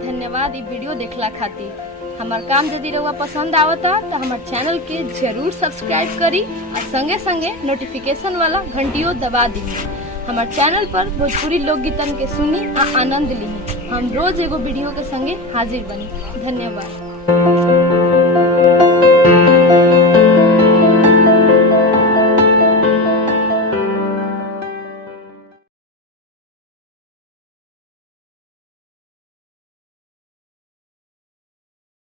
धन्यवाद ई वीडियो देखला खातिर। हमार काम यदि रउआ पसंद आवता तो हमार चैनल के जरूर सब्सक्राइब करी और संगे संगे नोटिफिकेशन वाला घंटियों दबा दी। हमार चैनल पर भोजपुरी लोकगीतन के सुनी आ आनंद ली। हम रोज एगो वीडियो के संगे हाजिर बनी। धन्यवाद।